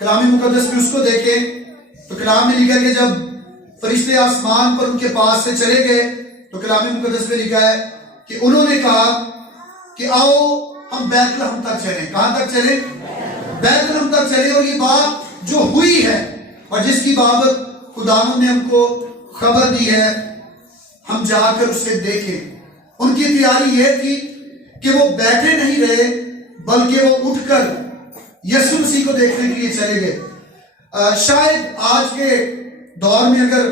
کلام مقدس میں اس کو دیکھیں تو کلام میں لکھا کہ جب فرشتے آسمان پر ان کے پاس سے چلے گئے تو کلام مقدس میں لکھا ہے کہ انہوں نے کہا کہ آؤ ہم بیت لحم تک چلیں. کہاں تک چلیں؟ بیت لحم تک چلیں. اور یہ بات جو ہوئی ہے اور جس کی بابت خداوند نے ہم کو خبر دی ہے ہم جا کر اسے دیکھیں. ان کی تیاری یہ تھی کہ وہ بیٹھے نہیں رہے بلکہ وہ اٹھ کر یسوع مسیح کو دیکھنے کے لیے چلے گئے. شاید آج کے دور میں اگر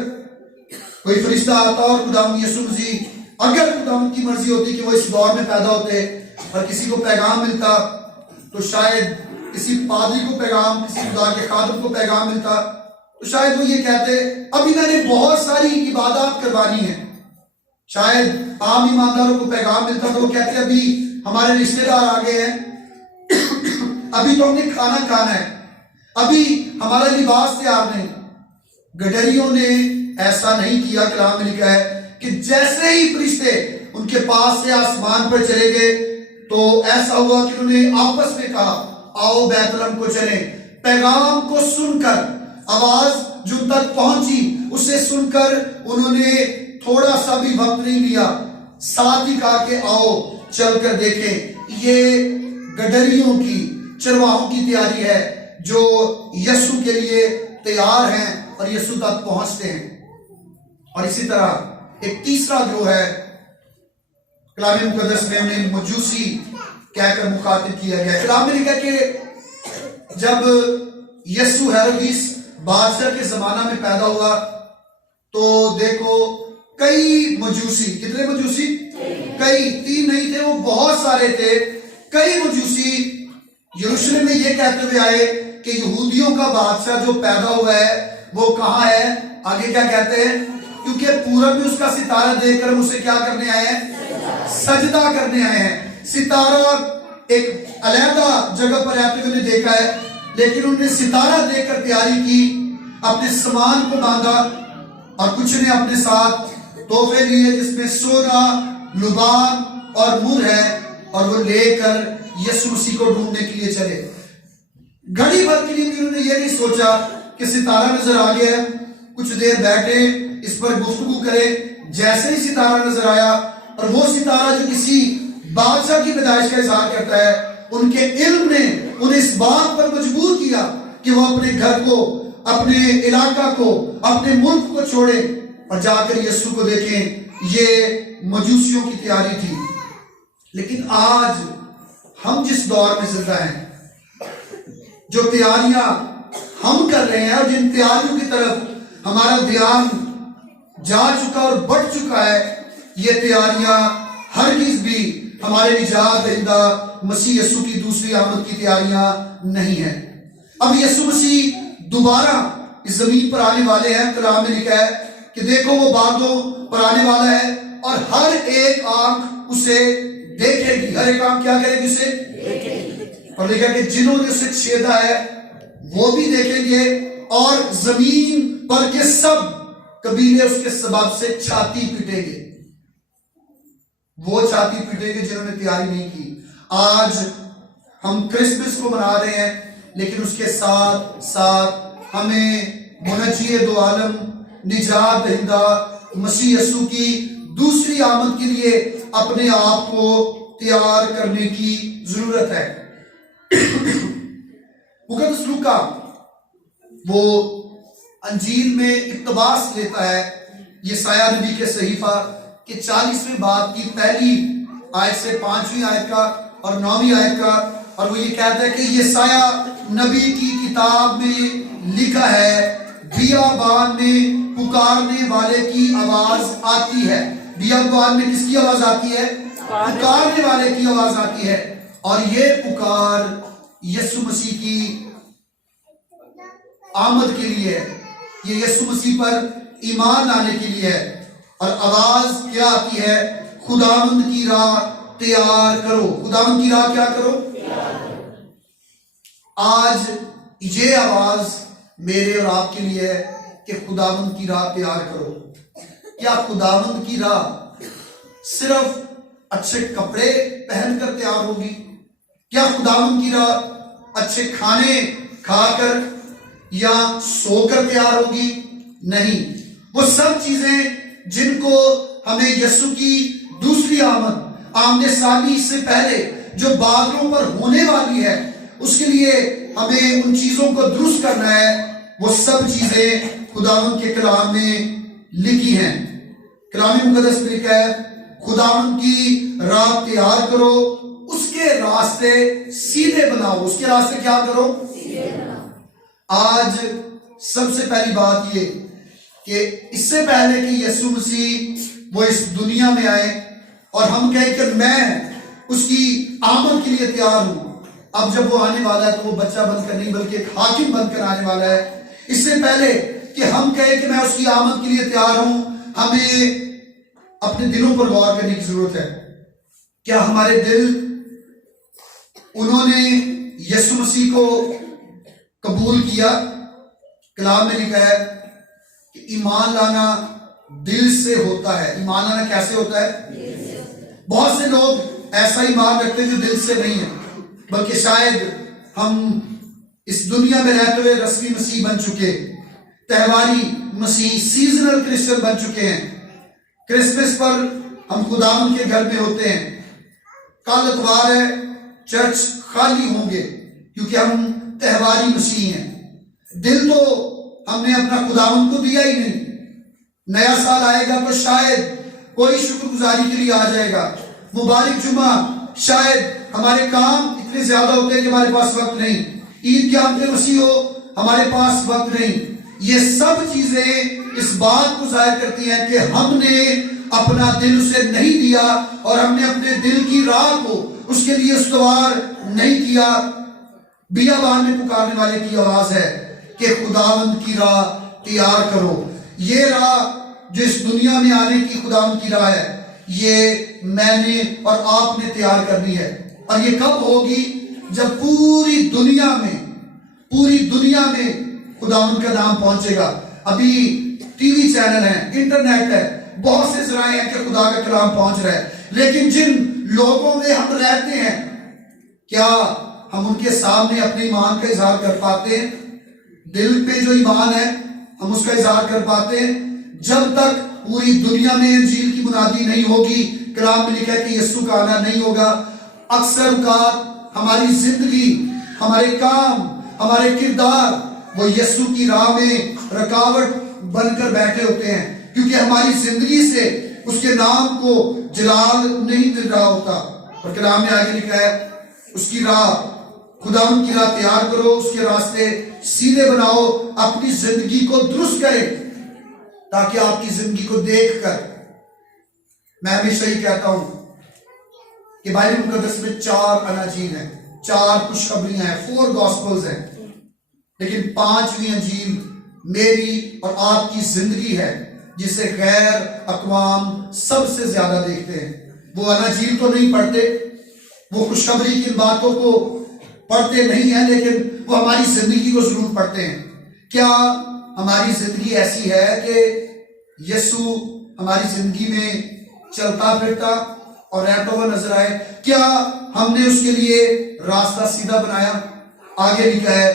کوئی فرشتہ آتا اور خداوند یسوع مسیح اگر خداوند کی مرضی ہوتی کہ وہ اس دور میں پیدا ہوتے اور کسی کو پیغام ملتا تو شاید کسی پادری کو پیغام، کسی خدا کے خادم کو پیغام ملتا تو شاید وہ یہ کہتے ابھی میں نے بہت ساری عبادات کروانی ہے. شاید عام ایمانداروں کو پیغام ملتا تو وہ کہتے ابھی ہمارے رشتے دار آ گئے ہیں، ابھی تو ہم نے کھانا کھانا ہے، ابھی ہمارا لباس تیار نہیں. گڈریوں نے ایسا نہیں کیا. کلام میں لکھا ہے کہ جیسے ہی فرشتے ان کے پاس سے آسمان پر چلے گئے تو ایسا ہوا کہ انہوں نے آپس میں کہا آؤ بیت لحم کو چلیں. پیغام کو سن کر، آواز جو تک پہنچی اسے سن کر انہوں نے تھوڑا سا بھی وقت نہیں لیا، ساتھ ہی کہا کہ آؤ چل کر دیکھیں. یہ گڈریوں کی، چرواہوں کی تیاری ہے جو یسوع کے لیے تیار ہیں اور یسوع تک پہنچتے ہیں. اور اسی طرح ایک تیسرا گروہ ہے کلام مقدس میں انہیں مجوسی کہہ کر مخاطب کیا گیا. کلام میں لکھا کہ جب یسوع ہیرودیس بادشاہ کے زمانہ میں پیدا ہوا تو دیکھو کئی مجوسی، کتنے مجوسی؟ کئی، 3 نہیں تھے، وہ بہت سارے تھے. کئی مجوسی یروشلم میں یہ کہتے ہوئے آئے کہ یہودیوں کا بادشاہ جو پیدا ہوا ہے وہ کہاں ہے؟ آگے کیا کہتے ہیں؟ کیونکہ پورب میں اس کا ستارہ دیکھ کر ہم اسے کیا کرنے آئے ہیں؟ سجدہ کرنے آئے ہیں. ستارہ ایک علیحدہ جگہ پر رہتے ہوئے نے دیکھا ہے لیکن انہوں نے ستارہ دیکھ کر تیاری کی، اپنے سامان کو باندھا اور کچھ نے اپنے ساتھ تحفے لیے جس میں سونا، لبان اور مر ہے اور وہ لے کر یسوع مسیح کو ڈھونڈنے کے لیے چلے. گھڑی بھر کے لیے بھی انہوں نے یہ نہیں سوچا کہ ستارہ نظر آ گیا ہے کچھ دیر بیٹھے اس پر گفتگو کرے. جیسے ہی ستارہ نظر آیا اور وہ ستارہ جو کسی بادشاہ کی پیدائش کا اظہار کرتا ہے، ان کے علم نے انہیں اس بات پر مجبور کیا کہ وہ اپنے گھر کو، اپنے علاقہ کو، اپنے ملک کو چھوڑے اور جا کر یسوع کو دیکھیں. یہ مجوسیوں کی تیاری تھی. لیکن آج ہم جس دور میں زندہ ہیں، جو تیاریاں ہم کر رہے ہیں اور جن تیاریوں کی طرف ہمارا دھیان جا چکا اور بڑھ چکا ہے، یہ تیاریاں ہرگز بھی ہمارے نجات دہندہ مسیح یسوع کی دوسری آمد کی تیاریاں نہیں ہیں. اب یسوع مسیح دوبارہ اس زمین پر آنے والے ہیں. کلام میں لکھا ہے کہ دیکھو وہ بادوں پر آنے والا ہے اور ہر ایک آنکھ اسے دیکھے گی. ہر ایک آنکھ کیا کرے گی؟ اسے. اور لکھا کہ جنہوں نے اسے چھیدا ہے وہ بھی دیکھیں گے اور زمین پر کے سب قبیلے اس کے سبب سے چھاتی پیٹیں گے. وہ چھاتی پیٹیں گے جنہوں نے تیاری نہیں کی. آج ہم کرسمس کو منا رہے ہیں لیکن اس کے ساتھ ساتھ ہمیں منجی دو عالم، نجات دہندہ مسیح یسوع کی دوسری آمد کے لیے اپنے آپ کو تیار کرنے کی ضرورت ہے. مقدس لوکا وہ انجیل میں اقتباس لیتا ہے یسایہ نبی کے صحیفہ کہ 40ویں باب کی پہلی آیت سے 5ویں آیت کا اور 9ویں آیت کا، اور وہ یہ کہتا ہے کہ یسایہ نبی کی کتاب میں لکھا ہے بیابان میں پکارنے والے کی آواز آتی ہے. بیابان میں کس کی آواز آتی ہے؟ پکارنے والے کی آواز آتی ہے. اور یہ پکار یسوع مسیح کی آمد کے لیے ہے، یہ یسوع مسیح پر ایمان لانے کے لیے ہے. اور آواز کیا آتی ہے؟ خداوند کی راہ تیار کرو. خداوند کی راہ کیا کرو؟ آج یہ آواز میرے اور آپ کے لیے ہے کہ خداوند کی راہ تیار کرو. کیا خداوند کی راہ صرف اچھے کپڑے پہن کر تیار ہوگی؟ کیا خداوند کی راہ اچھے کھانے کھا کر یا سو کر تیار ہوگی؟ نہیں، وہ سب چیزیں جن کو ہمیں یسوع کی دوسری آمد ثانی سے پہلے جو بادلوں پر ہونے والی ہے، اس کے لیے ہمیں ان چیزوں کو درست کرنا ہے، وہ سب چیزیں خداوند کے کلام میں لکھی ہیں۔ کلام مقدس میں لکھا ہے خداوند کی راہ تیار کرو، اس کے راستے سیدھے بناؤ۔ اس کے راستے کیا کرو؟ آج سب سے پہلی بات یہ کہ اس سے پہلے کہ یسوع مسیح وہ اس دنیا میں آئے اور ہم کہیں کہ میں اس کی آمد کے لیے تیار ہوں، اب جب وہ آنے والا ہے تو وہ بچہ بن کر نہیں بلکہ ایک حاکم بن کر آنے والا ہے۔ اس سے پہلے کہ ہم کہیں کہ میں اس کی آمد کے لیے تیار ہوں، ہمیں اپنے دلوں پر غور کرنے کی ضرورت ہے۔ کیا ہمارے دل انہوں نے یسوع مسیح کو قبول کیا؟ کلام میں لکھا ہے کہ ایمان لانا دل سے ہوتا ہے۔ ایمان لانا کیسے ہوتا ہے؟ بہت سے لوگ ایسا ایمان رکھتے ہیں جو دل سے نہیں ہے، بلکہ شاید ہم اس دنیا میں رہتے ہوئے رسمی مسیح بن چکے، تہواری مسیح، سیزنل کرسچن بن چکے ہیں۔ کرسمس پر ہم خداوند کے گھر میں ہوتے ہیں، کل اتوار ہے، چرچ خالی ہوں گے کیونکہ ہم تہواری مسیح ہیں۔ دل تو ہم نے اپنا خداوند کو دیا ہی نہیں۔ نیا سال آئے گا تو شاید کوئی شکر گزاری کے لیے آ جائے گا، مبارک جمعہ، شاید ہمارے کام اتنے زیادہ ہوتے ہیں کہ ہمارے پاس وقت نہیں، عید کے آمد مسیح ہو، ہمارے پاس وقت نہیں۔ یہ سب چیزیں اس بات کو ظاہر کرتی ہیں کہ ہم نے اپنا دل اسے نہیں دیا اور ہم نے اپنے دل کی راہ کو اس کے لیے استوار نہیں کیا۔ بیابان میں پکارنے والے کی آواز ہے کہ خداوند کی راہ تیار کرو۔ یہ راہ جو اس دنیا میں آنے کی خداوند کی راہ ہے، یہ میں نے اور آپ نے تیار کرنی ہے۔ اور یہ کب ہوگی؟ جب پوری دنیا میں خداوند کا نام پہنچے گا۔ ابھی ٹی وی چینل ہیں، انٹرنیٹ ہے، بہت سے ذرائع ہیں کہ خدا کا کلام پہنچ رہا ہے، لیکن جن لوگوں میں ہم رہتے ہیں، کیا ہم ان کے سامنے اپنے ایمان کا اظہار کر پاتے ہیں؟ دل پہ جو ایمان ہے ہم اس کا اظہار کر پاتے ہیں؟ جب تک پوری دنیا میں انجیل کی بنیادی نہیں ہوگی، کلام میں لکھا ہے کہ یسوع کا آنا نہیں ہوگا۔ اکثر اوقات ہماری زندگی، ہمارے کام، ہمارے کردار وہ یسوع کی راہ میں رکاوٹ بن کر بیٹھے ہوتے ہیں، کیونکہ ہماری زندگی سے اس کے نام کو جلال نہیں مل رہا ہوتا۔ اور کلام میں آگے لکھا ہے اس کی راہ، خداوند کی راہ تیار کرو، اس کے راستے سیدھے بناؤ، اپنی زندگی کو درست کریں تاکہ آپ کی زندگی کو دیکھ کر، میں ہمیشہ ہی کہتا ہوں کہ بائبل مقدس میں 4 اناجیل ہیں، 4 خوشخبریاں ہیں، 4 گاسپلز ہیں، لیکن 5ویں انجیل میری اور آپ کی زندگی ہے جسے غیر اقوام سب سے زیادہ دیکھتے ہیں۔ وہ اناجیل تو نہیں پڑھتے، وہ خوشخبری کی باتوں کو پڑھتے نہیں ہیں، لیکن وہ ہماری زندگی کو ضرور پڑھتے ہیں۔ کیا ہماری زندگی ایسی ہے کہ یسوع ہماری زندگی میں چلتا پھرتا اور رہتا ہوا نظر آئے؟ کیا ہم نے اس کے لیے راستہ سیدھا بنایا؟ آگے لکھا ہے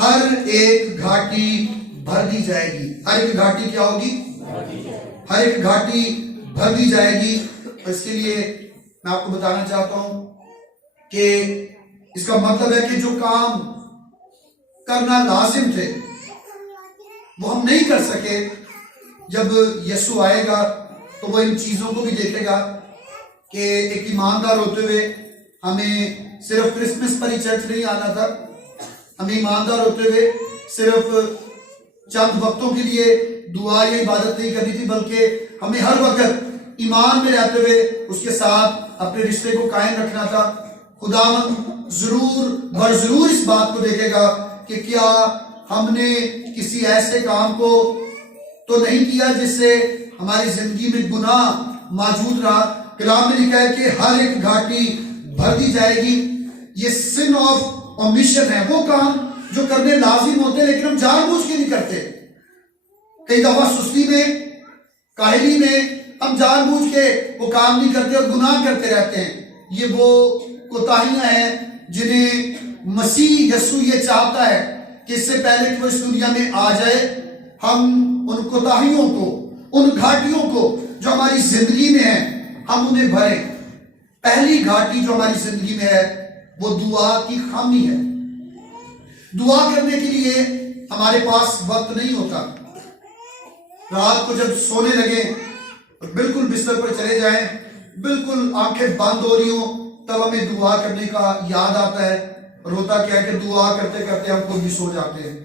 ہر ایک گھاٹی بھر دی جائے گی۔ ہر ایک گھاٹی کیا ہوگی؟ ہر ایک گھاٹی بھر دی جائے گی۔ اس کے لیے میں آپ کو بتانا چاہتا ہوں کہ اس کا مطلب ہے کہ جو کام کرنا لازم تھے وہ ہم نہیں کر سکے، جب یسوع آئے گا تو وہ ان چیزوں کو بھی دیکھے گا کہ ایک ایماندار ہوتے ہوئے ہمیں صرف کرسمس پر ہی چرچ نہیں آنا تھا، ہمیں ایماندار ہوتے ہوئے صرف چند وقتوں کے لیے دعا یا عبادت نہیں کرنی تھی، بلکہ ہمیں ہر وقت ایمان میں رہتے ہوئے اس کے ساتھ اپنے رشتے کو قائم رکھنا تھا۔ خداوند ضرور اس بات کو دیکھے گا کہ کیا ہم نے کسی ایسے کام کو تو نہیں کیا جس سے ہماری زندگی میں گناہ موجود رہا۔ کلام میں لکھا ہے کہ ہر ایک گھاٹی بھر دی جائے گی۔ یہ سن آف اومیشن ہے، وہ کام جو کرنے لازم ہوتے ہیں لیکن ہم جان بوجھ کے نہیں کرتے۔ کئی دفعہ سستی میں، کاہلی میں ہم جان بوجھ کے وہ کام نہیں کرتے اور گناہ کرتے رہتے ہیں۔ یہ وہ کوتاہیاں ہیں جنہیں مسیح یسوع یہ چاہتا ہے کہ اس سے پہلے کہ وہ اس دنیا میں آ جائے ہم ان کوتاہیوں کو، ان گھاٹیوں کو جو ہماری زندگی میں ہیں، ہم انہیں بھریں۔ پہلی گھاٹی جو ہماری زندگی میں ہے وہ دعا کی خامی ہے۔ دعا کرنے کے لیے ہمارے پاس وقت نہیں ہوتا۔ رات کو جب سونے لگے بالکل بستر پر چلے جائیں، بالکل آنکھیں بند ہو رہی ہوں، تب ہمیں دعا کرنے کا یاد آتا ہے، اور ہوتا کیا ہے کہ دعا کرتے کرتے ہم خود بھی سو جاتے ہیں۔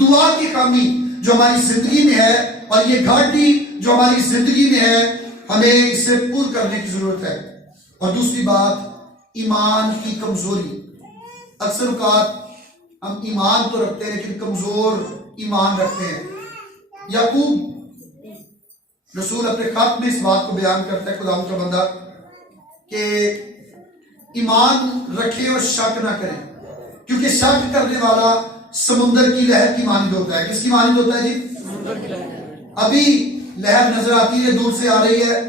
دعا کی کمی جو ہماری زندگی میں ہے، اور یہ گھاٹی جو ہماری زندگی میں ہے، ہمیں اسے پور کرنے کی ضرورت ہے۔ اور دوسری بات، ایمان کی کمزوری۔ اکثر اوقات ہم ایمان تو رکھتے ہیں لیکن کمزور ایمان رکھتے ہیں۔ یعقوب رسول اپنے خط میں اس بات کو بیان کرتا ہے، خدا کا بندہ، کہ ایمان رکھے اور شک نہ کریں، کیونکہ شک کرنے والا سمندر کی لہر کی مانند ہوتا ہے۔ کس کی مانند ہوتا ہے جی؟ ابھی لہر نظر آتی ہے، دور سے آ رہی ہے،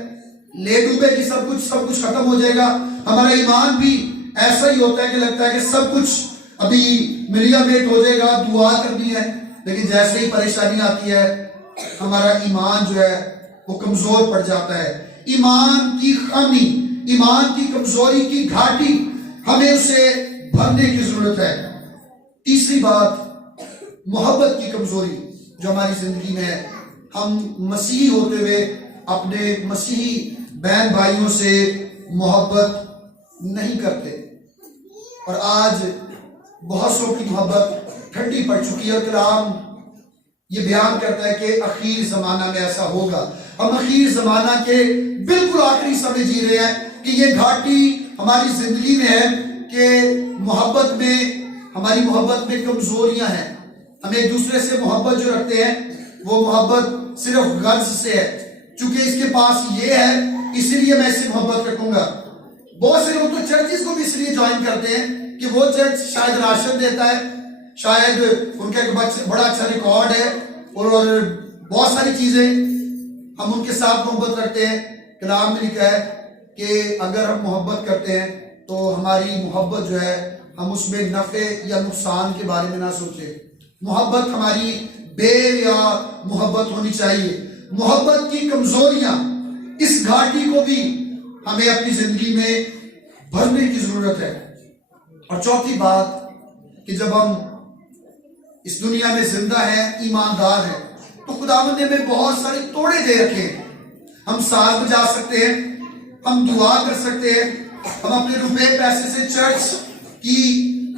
لے ڈوبے گی، سب کچھ ختم ہو جائے گا۔ ہمارا ایمان بھی ایسا ہی ہوتا ہے کہ لگتا ہے کہ سب کچھ ابھی ملیا میٹ ہو جائے گا، دعا کرنی ہے، لیکن جیسے ہی پریشانی آتی ہے ہمارا ایمان جو ہے وہ کمزور پڑ جاتا ہے۔ ایمان کی خامی، ایمان کی کمزوری کی گھاٹی، ہمیں اسے بھرنے کی ضرورت ہے۔ تیسری بات، محبت کی کمزوری جو ہماری زندگی میں ہے۔ ہم مسیحی ہوتے ہوئے اپنے مسیحی بہن بھائیوں سے محبت نہیں کرتے، اور آج بہت سو کی محبت ٹھنڈی پڑ چکی ہے۔ اور کلام یہ بیان کرتا ہے کہ اخیر زمانہ میں ایسا ہوگا۔ ہم اخیر زمانہ کے بالکل آخری سمے جی رہے ہیں کہ یہ گھاٹی ہماری زندگی میں ہے کہ محبت میں، ہماری محبت میں کمزوریاں ہیں۔ ہم ایک دوسرے سے محبت جو رکھتے ہیں وہ محبت صرف غرض سے ہے، چونکہ اس کے پاس یہ ہے اسی لیے میں اس سے محبت رکھوں گا۔ بہت سے لوگ تو چرچز کو بھی اس لیے جوائن کرتے ہیں کہ وہ چرچ شاید راشن دیتا ہے، شاید ان کا ایک بڑا اچھا ریکارڈ ہے، اور بہت ساری چیزیں، ہم ان کے ساتھ محبت رکھتے ہیں۔ کلام میں لکھا ہے کہ اگر ہم محبت کرتے ہیں تو ہماری محبت جو ہے ہم اس میں نفع یا نقصان کے بارے میں نہ سوچیں۔ محبت ہماری بے یا محبت ہونی چاہیے۔ محبت کی کمزوریاں، اس گھاٹی کو بھی ہمیں اپنی زندگی میں بھرنے کی ضرورت ہے۔ اور چوتھی بات کہ جب ہم اس دنیا میں زندہ ہیں، ایماندار ہیں، تو خداوند نے ہمیں بہت سارے توڑے دے رکھے ہیں۔ ہم ساز بجا سکتے ہیں، ہم دعا کر سکتے ہیں، ہم اپنے روپے پیسے سے چرچ کی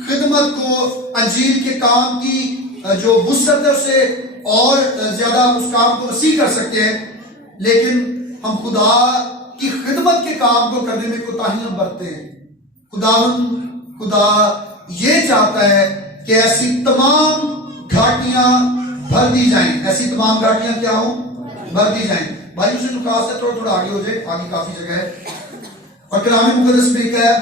خدمت کو، انجیل کے کام کی جو وسعت ہے اسے اور زیادہ اس کام کو وسیع کر سکتے ہیں، لیکن ہم خدا کی خدمت کے کام کو کرنے میں کوتاہیاں برتتے ہیں۔ خدا یہ چاہتا ہے کہ ایسی تمام گھاٹیاں بھر دی جائیں، ایسی تمام گھاٹیاں کیا ہوں؟ بھر دی جائیں۔ بھائی اسے نکاس ہے، تھوڑا آگے ہو جائے، آگے کافی جگہ ہے۔ اور کلام مقدس میں لکھا ہے،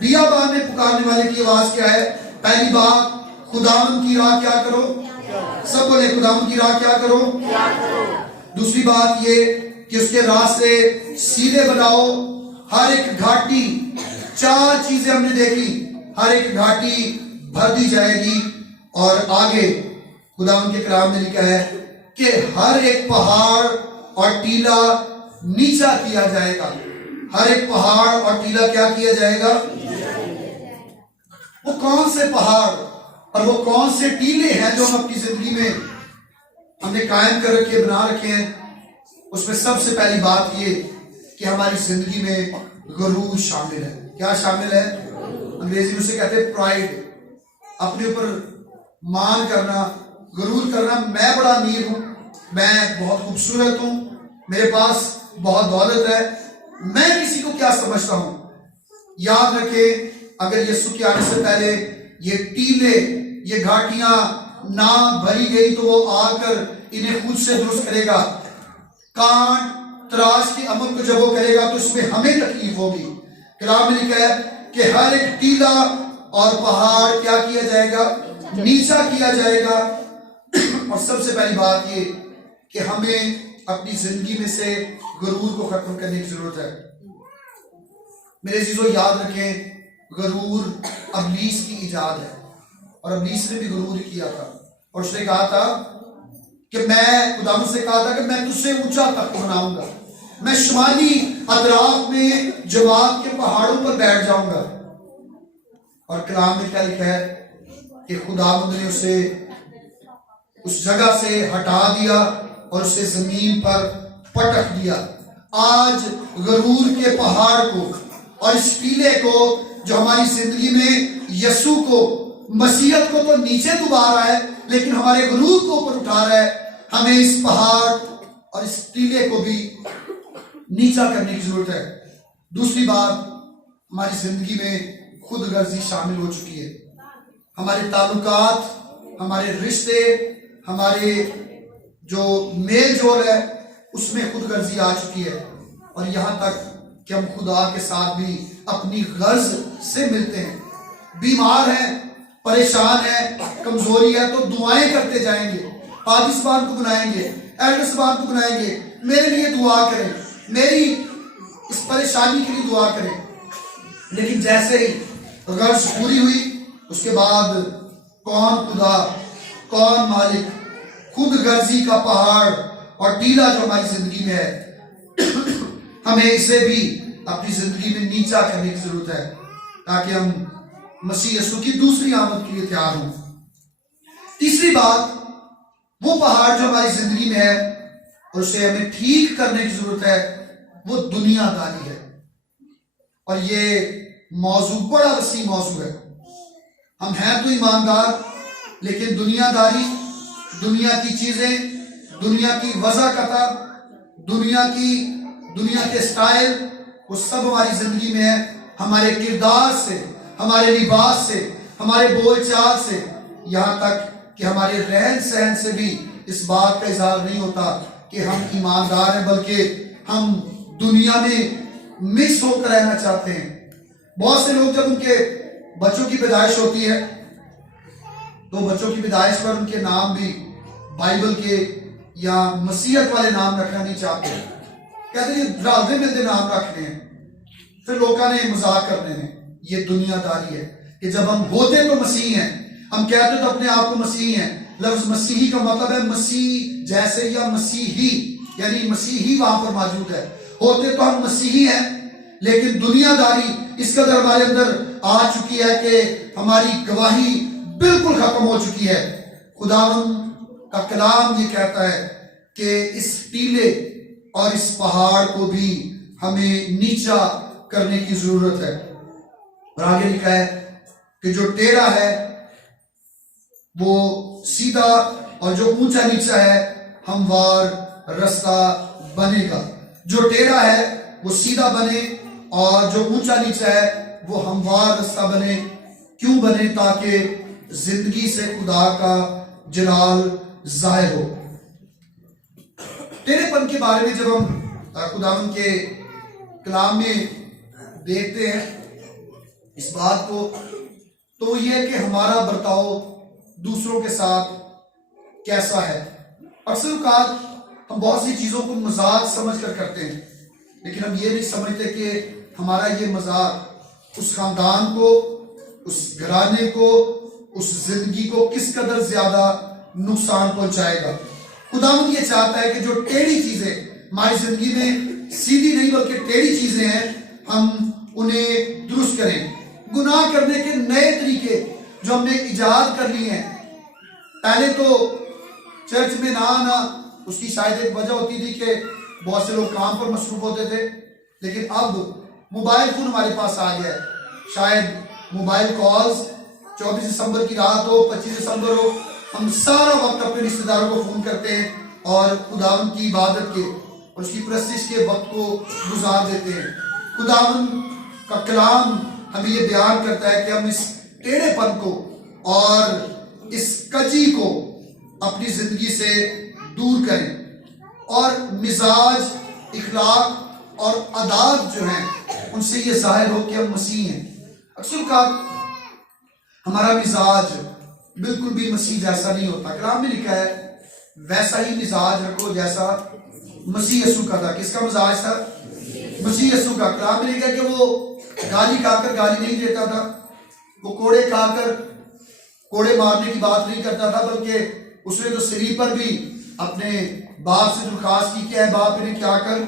بیابان میں پکارنے والے کی آواز کیا ہے؟ پہلی بات، خداوند کی راہ کیا کرو؟ سب بولے خداوند کی راہ کیا کرو؟ دوسری بات یہ کہ اس کے راستے سیدھے بناؤ۔ ہر ایک گھاٹی، 4 چیزیں ہم نے دیکھی، ہر ایک گھاٹی بھر دی جائے گی۔ اور آگے خداوند کے کلام میں لکھا ہے کہ ہر ایک پہاڑ اور ٹیلا نیچا کیا جائے گا۔ ہر ایک پہاڑ اور ٹیلا کیا کیا جائے گا؟ وہ کون سے پہاڑ اور وہ کون سے ٹیلے ہیں جو ہم اپنی زندگی میں ہم نے قائم کر رکھے، بنا رکھے ہیں؟ اس میں سب سے پہلی بات یہ کہ ہماری زندگی میں غرور شامل ہے۔ کیا شامل ہے؟ انگریزی میں اسے کہتے ہیں پرائیڈ، اپنے اوپر مان کرنا، غرور کرنا۔ میں بڑا امیر ہوں، میں بہت خوبصورت ہوں، میرے پاس بہت دولت ہے، میں کسی کو کیا سمجھتا ہوں۔ یاد رکھیں، اگر یسوع کے آنے سے پہلے یہ ٹیلے، یہ گھاٹیاں نہ بھری گئی تو وہ آ کر انہیں خود سے درست کرے گا۔ کانٹ تراش کے عمل کو جب وہ کرے گا تو اس میں ہمیں تکلیف ہوگی۔ کلام میں لکھا ہے کہ ہر ایک ٹیلا اور پہاڑ کیا کیا جائے گا؟ نیچا کیا جائے گا۔ اور سب سے پہلی بات یہ کہ ہمیں اپنی زندگی میں سے غرور کو ختم کرنے کی ضرورت ہے۔ میرے عزیزو، یاد رکھیں، غرور ابلیس کی ایجاد ہے۔ اور ابلیس نے بھی غرور کیا تھا، اور اس نے کہا تھا کہ میں خداوند سے کہا تھا کہ میں تجھ سے اونچا تخت بناؤں گا، میں شمالی اطراف میں جواب کے پہاڑوں پر بیٹھ جاؤں گا. اور کلام میں کیا لکھا ہے کہ خداوند نے اسے اس جگہ سے ہٹا دیا اور اسے زمین پر پٹک دیا. آج غرور کے پہاڑ کو اور اس ٹیلے کو جو ہماری زندگی میں یسوع کو، مسیحیت کو تو نیچے دبا رہا ہے، لیکن ہمارے غرور کو اوپر اٹھا رہا ہے. ہمیں اس پہاڑ اور اس ٹیلے کو بھی نیچا کرنے کی ضرورت ہے. دوسری بات، ہماری زندگی میں خود غرضی شامل ہو چکی ہے. ہمارے تعلقات، ہمارے رشتے، ہمارے جو میل جول ہے اس میں خود غرضی آ چکی ہے، اور یہاں تک کہ ہم خدا کے ساتھ بھی اپنی غرض سے ملتے ہیں. بیمار ہیں، پریشان ہیں، کمزوری ہے تو دعائیں کرتے جائیں گے، قاضی صاحب کو بنائیں گے، ایلڈر صاحب کو بنائیں گے، میرے لیے دعا کریں، میری اس پریشانی کے لیے دعا کریں. لیکن جیسے ہی غرض پوری ہوئی اس کے بعد کون خدا، کون مالک، خود غرضی کا پہاڑ اور ٹیلا جو ہماری زندگی میں ہے ہمیں اسے بھی اپنی زندگی میں نیچا کرنے کی ضرورت ہے تاکہ ہم مسیح یسوع کی دوسری آمد کے لیے تیار ہوں. تیسری بات، وہ پہاڑ جو ہماری زندگی میں ہے اور اسے ہمیں ٹھیک کرنے کی ضرورت ہے، وہ دنیا داری ہے. اور یہ موضوع بڑا وسیع موضوع ہے. ہم ہیں تو ایماندار، لیکن دنیا داری، دنیا کی چیزیں، دنیا کی وضاقت، دنیا کے سٹائل، وہ سب ہماری زندگی میں ہے. ہمارے کردار سے، ہمارے لباس سے، ہمارے بول چال سے، یہاں تک کہ ہمارے رہن سہن سے بھی اس بات کا اظہار نہیں ہوتا کہ ہم ایماندار ہیں، بلکہ ہم دنیا میں مکس ہو کر رہنا چاہتے ہیں. بہت سے لوگ جب ان کے بچوں کی پیدائش ہوتی ہے تو بچوں کی پیدائش پر ان کے نام بھی بائبل کے یا مسیحیت والے نام رکھنا نہیں چاہتے، کہتے ہیں رالدے ملتے نام رکھنے ہیں، پھر لوگوں نے مذاق کرنے ہیں. یہ دنیا داری ہے کہ جب ہم ہوتے تو مسیح ہیں، ہم کہتے تو اپنے آپ کو مسیحی ہیں. لفظ مسیحی کا مطلب ہے مسیح جیسے یا مسیحی، یعنی مسیحی وہاں پر موجود ہے. ہوتے تو ہم مسیحی ہیں، لیکن دنیا داری اس قدر ہمارے اندر آ چکی ہے کہ ہماری گواہی بالکل ختم ہو چکی ہے. خداوند کا کلام یہ کہتا ہے کہ اس ٹیلے اور اس پہاڑ کو بھی ہمیں نیچا کرنے کی ضرورت ہے. اور آگے لکھا ہے کہ جو ٹیڑھا ہے وہ سیدھا اور جو اونچا نیچا ہے ہموار رستہ بنے گا. جو ٹیڑھا ہے وہ سیدھا بنے اور جو اونچا نیچا ہے وہ ہموار رستہ بنے. کیوں بنے؟ تاکہ زندگی سے خدا کا جلال ظاہر ہو. ٹیڑھے پن کے بارے میں جب ہم خداوند کے کلام میں دیکھتے ہیں اس بات کو، تو وہ یہ ہے کہ ہمارا برتاؤ دوسروں کے ساتھ کیسا ہے. اکثر اوقات ہم بہت سی چیزوں کو مذاق سمجھ کر کرتے ہیں، لیکن ہم یہ نہیں سمجھتے کہ ہمارا یہ مذاق اس خاندان کو، اس گھرانے کو، اس زندگی کو کس قدر زیادہ نقصان پہنچائے گا. خداوند یہ چاہتا ہے کہ جو ٹیڑھی چیزیں ہماری زندگی میں سیدھی نہیں بلکہ ٹیڑھی چیزیں ہیں، ہم انہیں درست کریں. گناہ کرنے کے نئے طریقے جو ہم نے ایجاد کر لیے ہیں، پہلے تو چرچ میں نہ آنا اس کی شاید ایک وجہ ہوتی تھی کہ بہت سے لوگ کام پر مصروف ہوتے تھے، لیکن اب موبائل فون ہمارے پاس آ گیا ہے. شاید موبائل کالز 24 دسمبر کی رات ہو، 25 دسمبر ہو، ہم سارا وقت اپنے رشتہ داروں کو فون کرتے ہیں اور خداوند کی عبادت کے اور اس کی پرستش کے وقت کو گزار دیتے ہیں. خداوند کا کلام ہمیں یہ بیان کرتا ہے کہ ہم اس ٹیڑھے پن کو اور اس کجی کو اپنی زندگی سے دور کریں اور مزاج، اخلاق اور عادات جو ہیں ان سے یہ ظاہر ہو کہ ہم مسیح ہیں. اکثر اوقات ہمارا مزاج بالکل بھی مسیح جیسا نہیں ہوتا. کلام میں لکھا ہے ویسا ہی مزاج رکھو جیسا مسیح یسوع کا تھا. کس کا مزاج تھا؟ مسیح یسوع کا. کلام میں لکھا ہے کہ وہ گالی کھا کر گالی نہیں دیتا تھا، وہ کوڑے کھا کر کوڑے مارنے کی بات نہیں کرتا تھا، بلکہ اس نے تو سلیب پر بھی اپنے باپ سے درخواست کی کہ اے باپ انہیں کیا کر،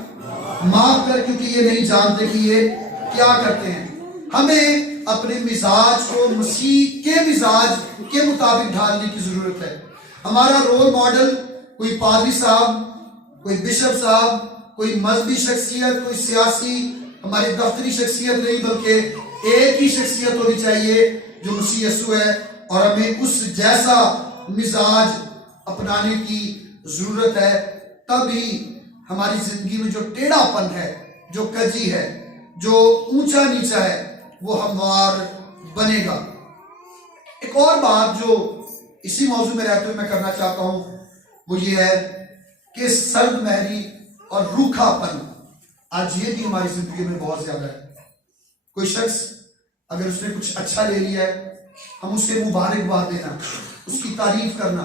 معاف کر، کیونکہ یہ نہیں جانتے کہ یہ کیا کرتے ہیں۔ ہمیں اپنے مزاج کو مسیح کے مزاج کے مطابق ڈھالنے کی ضرورت ہے۔ ہمارا رول ماڈل کوئی پادری صاحب، کوئی بشپ صاحب، کوئی مذہبی شخصیت، کوئی سیاسی، ہماری دفتری شخصیت نہیں، بلکہ ایک ہی شخصیت ہونی چاہیے جو مسیح یسوع ہے، اور ہمیں اس جیسا مزاج اپنانے کی ضرورت ہے۔ تبھی ہماری زندگی میں جو ٹیڑھا پن ہے، جو کجی ہے، جو اونچا نیچا ہے، وہ ہموار بنے گا۔ ایک اور بات جو اسی موضوع میں رہتے ہوئے میں کرنا چاہتا ہوں وہ یہ ہے کہ سرد مہری اور روکھا پن آج یہ بھی ہماری زندگی میں بہت زیادہ ہے۔ کوئی شخص اگر اس نے کچھ اچھا لے لیا ہے، ہم اسے مبارکباد دینا، اس کی تعریف کرنا،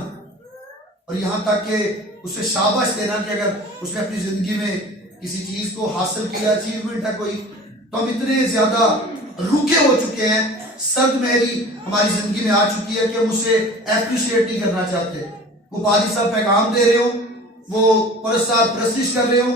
اور یہاں تک کہ اسے شاباش دینا کہ اگر اس نے اپنی زندگی میں کسی چیز کو حاصل کیا، اچیومنٹ ہے کوئی، تو ہم اتنے زیادہ روکھے ہو چکے ہیں، سرد مہری ہماری زندگی میں آ چکی ہے کہ ہم اسے اپریشیٹ نہیں کرنا چاہتے۔ وہ پادری صاحب پیغام دے رہے ہو، وہ پرستار پرستش کر رہے ہو،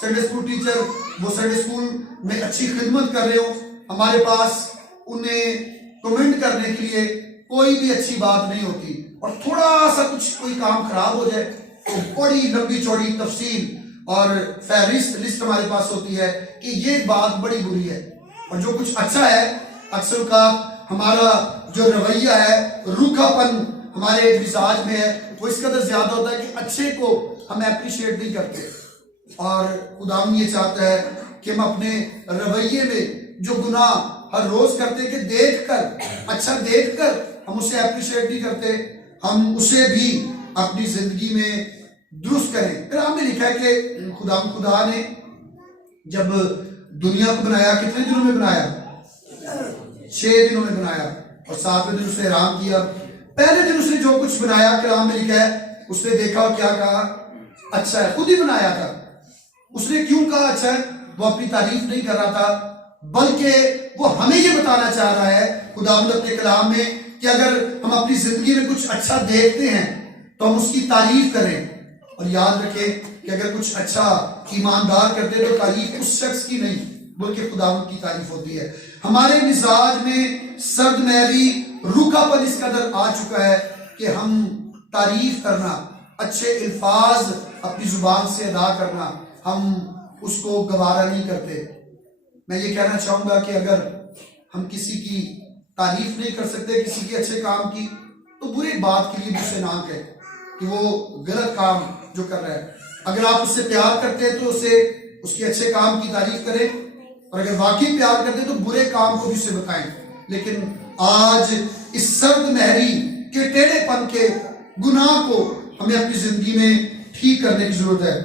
سنڈے اسکول ٹیچر وہ سنڈے اسکول میں اچھی خدمت کر رہے ہو، ہمارے پاس انہیں کمنٹ کرنے کے لیے کوئی بھی اچھی بات نہیں ہوتی، اور تھوڑا سا کچھ کوئی کام خراب ہو جائے تو بڑی لمبی چوڑی تفصیل اور فہرست لسٹ ہمارے پاس ہوتی ہے کہ یہ بات بڑی بری ہے۔ اور جو کچھ اچھا ہے، اکثر کا ہمارا جو رویہ ہے، روکھا پن ہمارے مزاج میں ہے، وہ اس قدر زیادہ ہوتا ہے کہ اچھے کو ہم اپریشیٹ نہیں کرتے۔ اور خداوند یہ چاہتا ہے کہ ہم اپنے رویے میں جو گناہ ہر روز کرتے کہ دیکھ کر، اچھا دیکھ کر ہم اسے اپریشیٹ نہیں کرتے، ہم اسے بھی اپنی زندگی میں درست کریں۔ کلام میں لکھا ہے کہ خدا نے جب دنیا کو بنایا کتنے دنوں میں بنایا؟ 6 دنوں میں بنایا، اور 7ویں دن اسے آرام کیا۔ پہلے دن اس نے جو کچھ بنایا، کلام میں لکھا ہے اس نے دیکھا اور کیا کہا؟ اچھا ہے۔ خود ہی بنایا تھا، اس نے کیوں کہا اچھا ہے؟ وہ اپنی تعریف نہیں کر رہا تھا، بلکہ وہ ہمیں یہ بتانا چاہ رہا ہے خداوند اپنے کلام میں کہ اگر ہم اپنی زندگی میں کچھ اچھا دیکھتے ہیں تو ہم اس کی تعریف کریں، اور یاد رکھیں کہ اگر کچھ اچھا ایماندار کرتے تو تعریف اس شخص کی نہیں بلکہ خداوند کی تعریف ہوتی ہے۔ ہمارے مزاج میں سرد مہری روکھا پن اس قدر آ چکا ہے کہ ہم تعریف کرنا، اچھے الفاظ اپنی زبان سے ادا کرنا، ہم اس کو گوارا نہیں کرتے۔ میں یہ کہنا چاہوں گا کہ اگر ہم کسی کی تعریف نہیں کر سکتے، کسی کے اچھے کام کی، تو بری بات کے لیے بھی اسے نہ کہیں کہ وہ غلط کام جو کر رہا ہے۔ اگر آپ اس سے پیار کرتے ہیں تو اسے اس کے اچھے کام کی تعریف کریں، اور اگر واقعی پیار کرتے ہیں تو برے کام کو بھی اسے بتائیں۔ لیکن آج اس سرد مہری کے ٹیڑھے پن کے گناہ کو ہمیں اپنی زندگی میں ٹھیک کرنے کی ضرورت ہے۔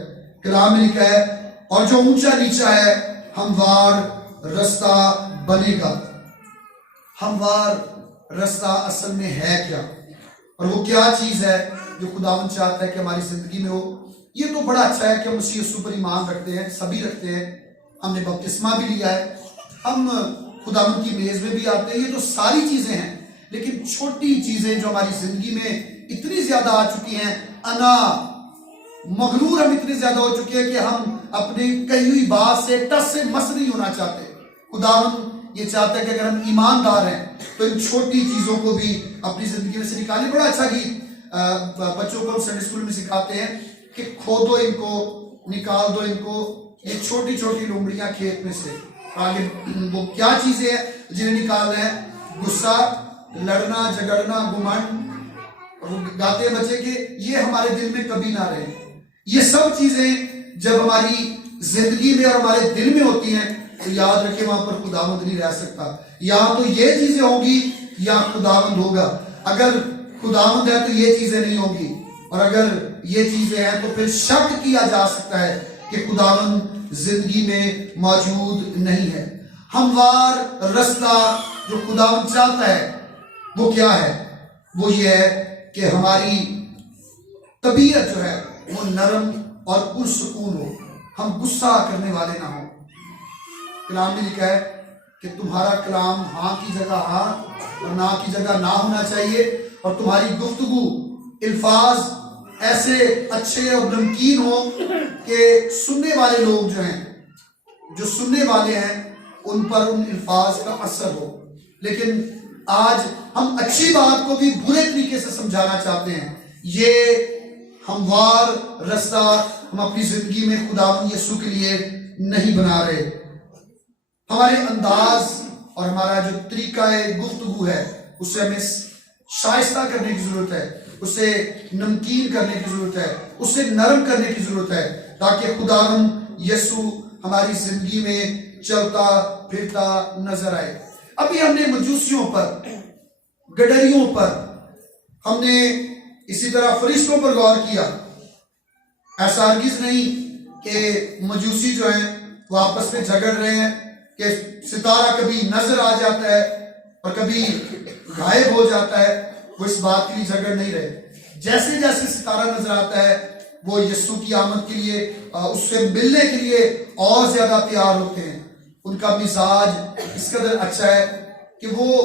کلام میں لکھا ہے اور جو اونچا نیچا ہے ہموار رستہ بنے گا۔ ہموار رستہ اصل میں ہے کیا، اور وہ کیا چیز ہے جو خداوند چاہتا ہے کہ ہماری زندگی میں ہو؟ یہ تو بڑا اچھا ہے کہ ہم مسیح یسوع پر ایمان رکھتے ہیں، سبھی رکھتے ہیں، ہم نے بپتسمہ بھی لیا ہے، ہم خداوند کی میز میں بھی آتے ہیں، یہ تو ساری چیزیں ہیں۔ لیکن چھوٹی چیزیں جو ہماری زندگی میں اتنی زیادہ آ چکی ہیں، انا مغرور ہم اتنے زیادہ ہو چکے ہیں کہ ہم اپنی کہی ہوئی بات سے ٹس سے مس نہیں ہونا چاہتے۔ خداوند یہ چاہتا ہے کہ اگر ہم ایماندار ہیں تو ان چھوٹی چیزوں کو بھی اپنی زندگی میں سے نکالیں۔ بڑا اچھا گیت بچوں کو ہم سنڈے اسکول میں سکھاتے ہیں کہ کھودو ان کو، نکال دو ان کو، یہ چھوٹی چھوٹی لومڑیاں کھیت میں سے۔ آگے وہ کیا چیزیں ہیں جنہیں نکالنا ہے؟ غصہ، لڑنا، جھگڑنا، گھمنڈ، اور وہ گاتے ہیں بچے کہ یہ ہمارے دل میں کبھی نہ رہے۔ یہ سب چیزیں جب ہماری زندگی میں اور ہمارے دل میں ہوتی ہیں تو یاد رکھیں وہاں پر خداوند نہیں رہ سکتا۔ یا تو یہ چیزیں ہوں گی یا خداوند ہوگا۔ اگر خداوند ہے تو یہ چیزیں نہیں ہوں گی، اور اگر یہ چیزیں ہیں تو پھر شک کیا جا سکتا ہے کہ خداوند زندگی میں موجود نہیں ہے۔ ہموار رستہ جو خداوند چاہتا ہے وہ کیا ہے؟ وہ یہ ہے کہ ہماری طبیعت جو ہے وہ نرم اور پرسکون ہو، ہم غصہ کرنے والے نہ ہوں۔ کلام میں لکھا ہے کہ تمہارا کلام ہاں کی جگہ ہاں اور نہ کی جگہ نہ ہونا چاہیے، اور تمہاری گفتگو الفاظ ایسے اچھے اور نمکین ہوں کہ سننے والے لوگ جو سننے والے ہیں ان پر ان الفاظ کا اثر ہو. لیکن آج ہم اچھی بات کو بھی برے طریقے سے سمجھانا چاہتے ہیں. یہ ہموار رستہ ہم اپنی زندگی میں خداوند یسوع کے لیے نہیں بنا رہے. ہمارے انداز اور ہمارا جو طریقہ گفتگو ہے اسے ہمیں شائستہ کرنے کی ضرورت ہے, اسے نمکین کرنے کی ضرورت ہے, اسے نرم کرنے کی ضرورت ہے, تاکہ خداوند یسوع ہماری زندگی میں چلتا پھرتا نظر آئے. ابھی ہم نے مجوسیوں پر, گڈریوں پر, ہم نے اسی طرح فرشتوں پر غور کیا. ایسا ہرگز نہیں کہ مجوسی جو ہیں وہ آپس میں جھگڑ رہے ہیں کہ ستارہ کبھی نظر آ جاتا ہے اور کبھی غائب ہو جاتا ہے. وہ اس بات کے لیے جھگڑ نہیں رہے. جیسے جیسے ستارہ نظر آتا ہے وہ یسوع کی آمد کے لیے, اس سے ملنے کے لیے اور زیادہ تیار ہوتے ہیں. ان کا مزاج اس قدر اچھا ہے کہ وہ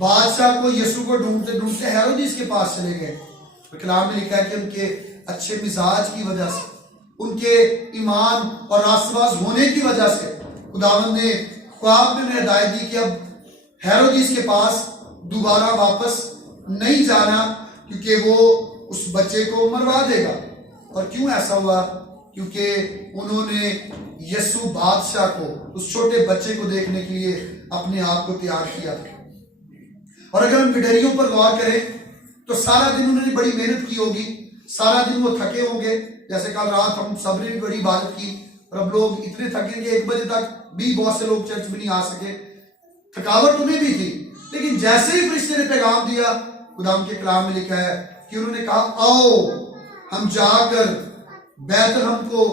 بادشاہ کو یسوع کو ڈھونڈتے ڈھونڈتے ہیرودیس کے پاس چلے گئے. کلام میں لکھا ہے کہ ان کے اچھے مزاج کی وجہ سے, ان کے ایمان اور راست باز ہونے کی وجہ سے خداوند نے خواب میں ہدایت دی کہ اب ہیرودیس کے پاس دوبارہ واپس نہیں جانا, کیونکہ وہ اس بچے کو مروا دے گا. اور کیوں ایسا ہوا؟ کیونکہ انہوں نے یسوع بادشاہ کو, اس چھوٹے بچے کو دیکھنے کے لیے اپنے آپ کو تیار کیا تھا. اور اگر ہم گڈریوں پر غور کریں تو سارا دن انہوں نے بڑی محنت کی ہوگی, سارا دن وہ تھکے ہوں گے. جیسے کل رات ہم سب نے بھی بڑی عبادت کی اور اب لوگ اتنے تھکیں گے 1 بجے تک بھی بہت سے لوگ چرچ میں نہیں آ سکے. تھکاوٹ انہیں بھی تھی, لیکن جیسے ہی فرشتے نے پیغام دیا, خدا کے کلام میں لکھا ہے کہ انہوں نے کہا آؤ ہم جا کر بیت لحم کو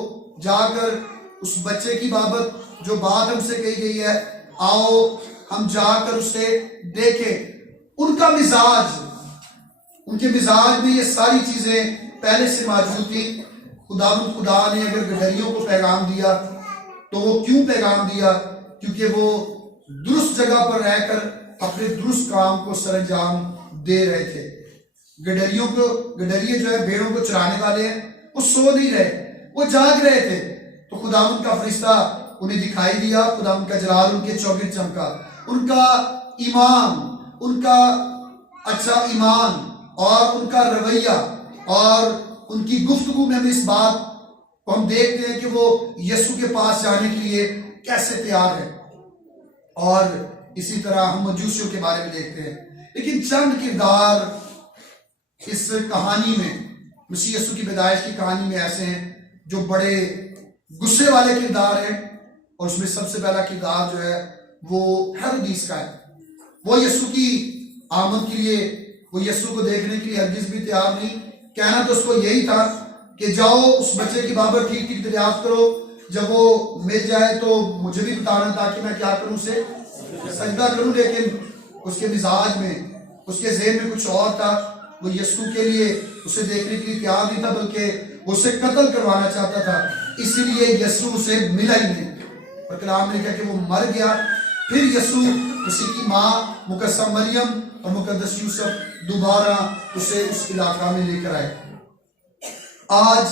جا کر اس بچے کی بابت جو بات ہم سے کہی گئی ہے, آؤ ہم جا کر اسے دیکھیں. ان کا مزاج, ان کے مزاج میں یہ ساری چیزیں پہلے سے موجود تھیں. خدا نے اگر گڈریوں کو پیغام دیا تو وہ کیوں پیغام دیا؟ کیونکہ وہ درست جگہ پر رہ کر اپنے درست کام کو سر انجام دے رہے تھے. گڈریے جو ہے بھیڑوں کو چرانے والے ہیں, وہ سو نہیں رہے, وہ جاگ رہے تھے. تو خداوند کا فرشتہ انہیں دکھائی دیا, خداوند کا جلال ان کے چوگرد چمکا. ان کا ایمان, ان کا اچھا ایمان اور ان کا رویہ اور ان کی گفتگو میں ہم اس بات کو ہم دیکھتے ہیں کہ وہ یسوع کے پاس جانے کے لیے کیسے تیار ہے. اور اسی طرح ہم مجوسیوں کے بارے میں دیکھتے ہیں. لیکن چند کردار اس کہانی میں, مسیح یسوع کی پیدائش کی کہانی میں ایسے ہیں جو بڑے غصے والے کردار ہیں. اور اس میں سب سے پہلا کردار جو ہے وہ ہیرودیس کا ہے. وہ یسوع کی آمد کے لیے, وہ یسوع کو دیکھنے کے لیے ہرگز بھی تیار نہیں. کہنا تو اس کو یہی تھا کہ جاؤ اس بچے کی بابت ٹھیک ٹھیک دریافت کرو, جب وہ مل جائے تو مجھے بھی بتانا تھا کہ میں کیا کروں, اسے سجدہ کروں. لیکن اس کے مزاج میں, اس کے ذہن میں کچھ اور تھا. وہ یسوع کے لیے اسے دیکھنے کے لیے تیار نہیں تھا, بلکہ وہ اسے قتل کروانا چاہتا تھا. اسی لیے یسوع اسے ملا ہی نہیں. اور کلام میں لکھا کہ وہ مر گیا. پھر یسوع, اسی کی ماں مقدسہ مریم اور مقدس یوسف دوبارہ اسے اس علاقہ میں لے کر آئے. آج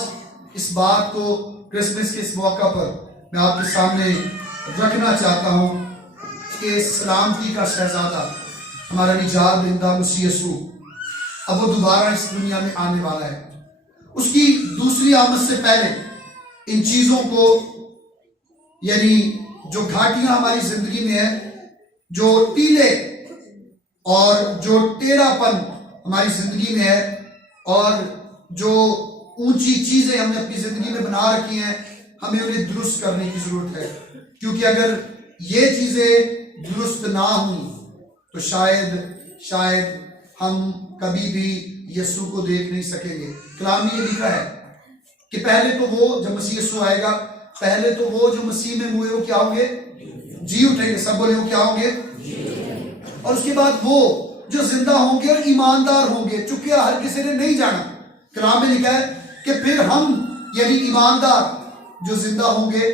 اس بات کو کرسمس کے اس موقع پر میں آپ کے سامنے رکھنا چاہتا ہوں کہ سلامتی کا شہزادہ, ہمارا نجات دہندہ مسیح یسوع, اب وہ دوبارہ اس دنیا میں آنے والا ہے. اس کی دوسری آمد سے پہلے ان چیزوں کو, یعنی جو گھاٹیاں ہماری زندگی میں ہیں, جو ٹیلے اور جو ٹیڑھا پن ہماری زندگی میں ہے, اور جو اونچی چیزیں ہم نے اپنی زندگی میں بنا رکھی ہیں, ہمیں انہیں درست کرنے کی ضرورت ہے. کیونکہ اگر یہ چیزیں درست نہ ہوں تو شاید ہم کبھی بھی یسوع کو دیکھ نہیں سکیں گے. کلام میں یہ لکھا ہے کہ پہلے تو وہ, جب مسیح یسوع آئے گا, پہلے تو وہ جو مسیح میں ہوئے وہ کیا ہوں گے؟ جی اٹھیں گے. سب بولے وہ کیا ہوں گے؟ اور اس کے بعد وہ جو زندہ ہوں گے اور ایماندار ہوں گے, چونکہ ہر کسی نے نہیں جانا. کلام میں لکھا ہے کہ پھر ہم, یعنی ایماندار جو زندہ ہوں گے,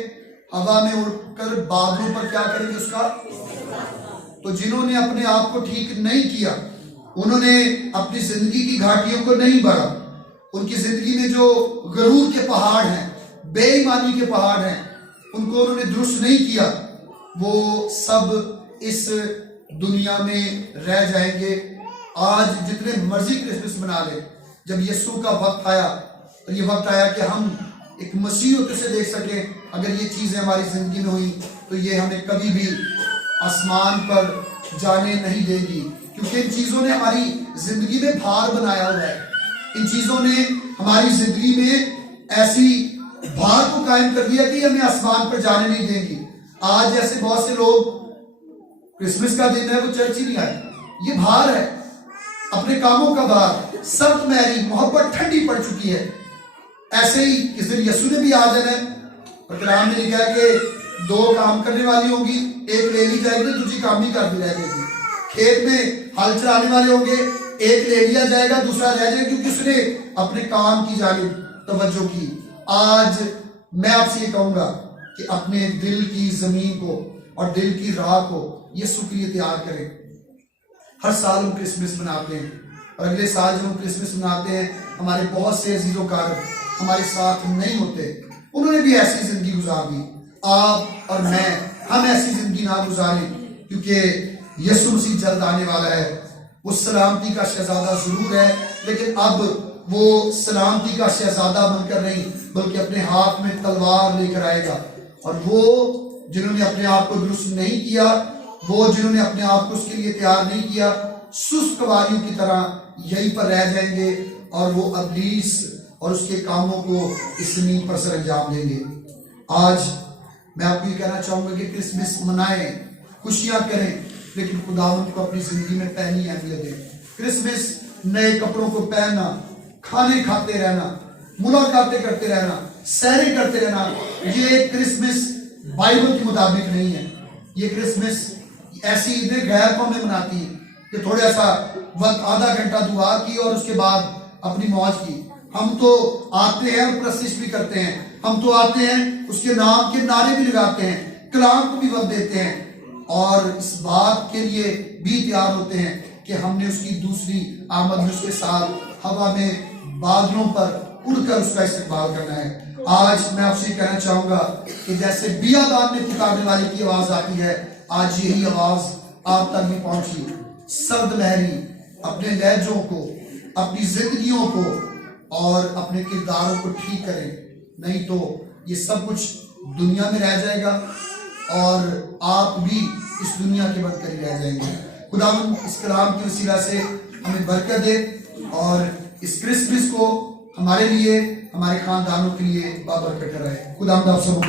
ہوا میں اڑ کر بادلوں پر کیا کریں گے؟ اس کا. تو جنہوں نے اپنے آپ کو ٹھیک نہیں کیا انہوں نے اپنی زندگی کی گھاٹیوں کو نہیں بڑھا. ان کی زندگی میں جو غرور کے پہاڑ ہیں, بے ایمانی کے پہاڑ ہیں, ان کو انہوں نے درست نہیں کیا. وہ سب اس دنیا میں رہ جائیں گے. آج جتنے مرضی کرسمس منا لیں, جب یسوع کا وقت آیا اور یہ وقت آیا کہ ہم ایک مسیحیت سے دیکھ سکیں, اگر یہ چیزیں ہماری زندگی میں ہوئی تو یہ ہمیں کبھی بھی آسمان پر جانے نہیں دے گی, کیونکہ ان چیزوں نے ہماری زندگی میں بھار بنایا ہوا ہے. ان چیزوں نے ہماری زندگی میں ایسی بھار کو قائم کر دیا کہ ہمیں آسمان پر جانے نہیں دیں گی. آج جیسے بہت سے لوگ کرسمس کا دن ہے وہ چرچ ہی نہیں آئے, یہ بھار ہے, اپنے کاموں کا بھار, سخت میری محبت ٹھنڈی پڑ چکی ہے. ایسے ہی اس دن یسوع نے بھی آ جانا ہے, اور کلام میں لکھا ہے کہ 2 کام کرنے والی ہوں گی, ایک لے لی جائے گی, دوسری کام ہی کرتی رہ جائے گی. کھیت میں ہل چلانے والے ہوں گے, ایک لے لیا جائے گا, دوسرا رہ جائے گا, کیونکہ اس نے اپنے کام کی جانب توجہ کی. آج میں آپ سے یہ کہوں گا کہ اپنے دل کی زمین کو اور دل کی راہ کو یسوع کے لیے تیار کریں. ہر سال ہم کرسمس مناتے ہیں, اور اگلے سال جب ہم کرسمس مناتے ہیں ہمارے بہت سے عزیز و کارب ہمارے ساتھ نہیں ہوتے. انہوں نے بھی ایسی زندگی گزار دی. آپ اور میں, ہم ایسی زندگی نہ گزاریں, کیونکہ یسوع مسیح جلد آنے والا ہے. وہ سلامتی کا شہزادہ ضرور ہے, لیکن اب وہ سلامتی کا شہزادہ بن کر نہیں بلکہ اپنے ہاتھ میں تلوار لے کر آئے گا. اور وہ جنہوں نے اپنے آپ کو درست نہیں کیا, وہ جنہوں نے اپنے آپ کو اس کے لیے تیار نہیں کیا, سست کواریوں کی طرح یہیں پر رہ جائیں گے, اور وہ ابلیس اور اس کے کاموں کو اس زمین پر سر انجام دیں گے. آج میں آپ کو یہ کہنا چاہوں گا کہ کرسمس منائیں, خوشیاں کریں, لیکن خداوند کو اپنی زندگی میں پہلی اہمیت دیں. کرسمس نئے کپڑوں کو پہننا, کھانے کھاتے رہنا, ملاقاتیں کرتے رہنا, سیریں کرتے رہنا, یہ کرسمس بائبل کے مطابق نہیں ہے. یہ کرسمس ایسی عیدیں غیر قومیں مناتی ہیں کہ تھوڑا سا وقت, آدھا گھنٹہ دعا کی اور اس کے بعد اپنی موج کی. ہم تو آتے ہیں اور پرستش بھی کرتے ہیں, ہم تو آتے ہیں اس کے نام کے نعرے بھی لگاتے ہیں, کلام کو بھی وقت دیتے ہیں, اور اس بات کے لیے بھی تیار ہوتے ہیں کہ ہم نے اس کی دوسری آمد میں اس کے ساتھ ہوا میں بادلوں پر اڑ کر اس کا استقبال کرنا ہے. آج میں آپ سے کہنا چاہوں گا کہ جیسے بیابان میں پکارنے والے کی آواز آتی ہے, آج یہی آواز آپ تک بھی پہنچی. سرد لہری اپنے لہجوں کو, اپنی زندگیوں کو اور اپنے کرداروں کو ٹھیک کریں, نہیں تو یہ سب کچھ دنیا میں رہ جائے گا اور آپ بھی اس دنیا کے بن کر ہی رہ جائیں گے. خداوند اس کلام کی وسیلہ سے ہمیں برکت دے, اور اس کرسمس کو ہمارے لیے, ہمارے خاندانوں کے لیے بابرکت کرائے. خداوند آپ سب کو